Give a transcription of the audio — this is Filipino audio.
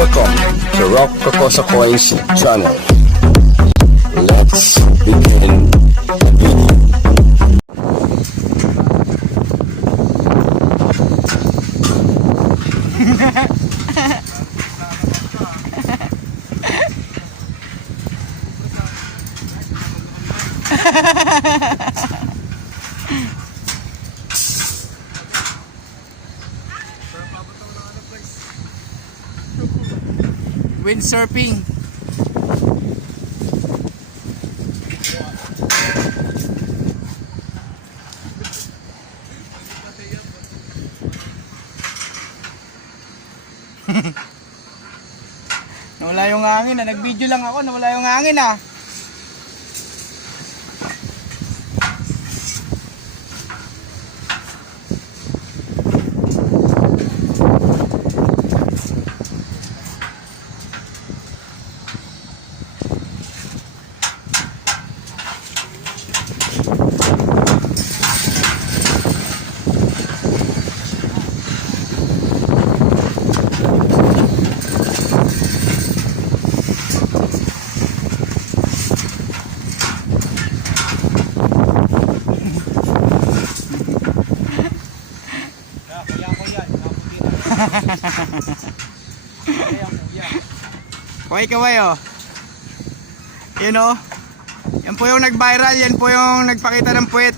Welcome to Rock Kokosa Coins channel. Let's begin the video. Windsurfing. Nawala yung hangin na. Nag-video lang ako. Nawala yung hangin ah. Kaway oh. Yun oh. Yan po yung nag-viral, yan po yung nagpakita ng puwet.